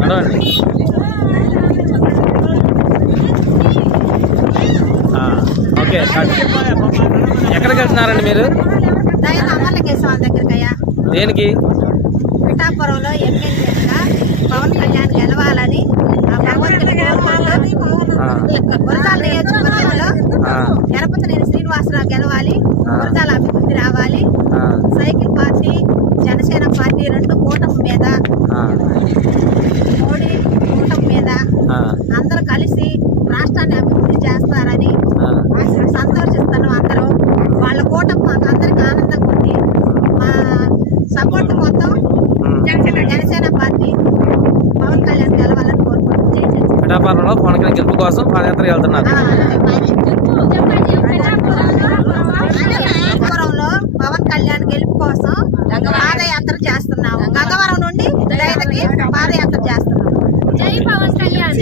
నడవండి ఓకే. ఎక్కడికి వెళ్తున్నారండి మీరు? దేనికి? పిఠాపురంలో ఎమ్మెల్యేగా పవన్ కళ్యాణ్ గెలవాలని గురజాల నియోజకవర్గంలో శ్రీనివాసరావు గెలవాలి. గురజాల అభివృద్ధి రావాలి సైకిల్ పార్టీ జనసేన పార్టీ రెండు కూటమి మీద ఆ, మోడీ కూటమి మీద ఆ, అందరూ కలిసి రాష్ట్రాన్ని అభివృద్ధి చేస్తారని ఆ. సంతోషిస్తాను అందరూ. వాళ్ళ కూటమి మాకు అందరికి ఆనందంగా ఉంది. మా సపోర్ట్ మొత్తం. జనసేన పార్టీ పవన్ కళ్యాణ్ గెలవాలని కోరుకుంటున్నాను పవన్ కళ్యాణ్ గెలుపు కోసం పాదయాత్రకు వెళ్తున్నారు. గంగవరంలో పవన్ కళ్యాణ్ గెలుపు కోసం పాదయాత్ర చేస్తున్నాము. గంగవరం నుండి పాదయాత్ర చేస్తున్నాము. జై పవన్ కళ్యాణ్.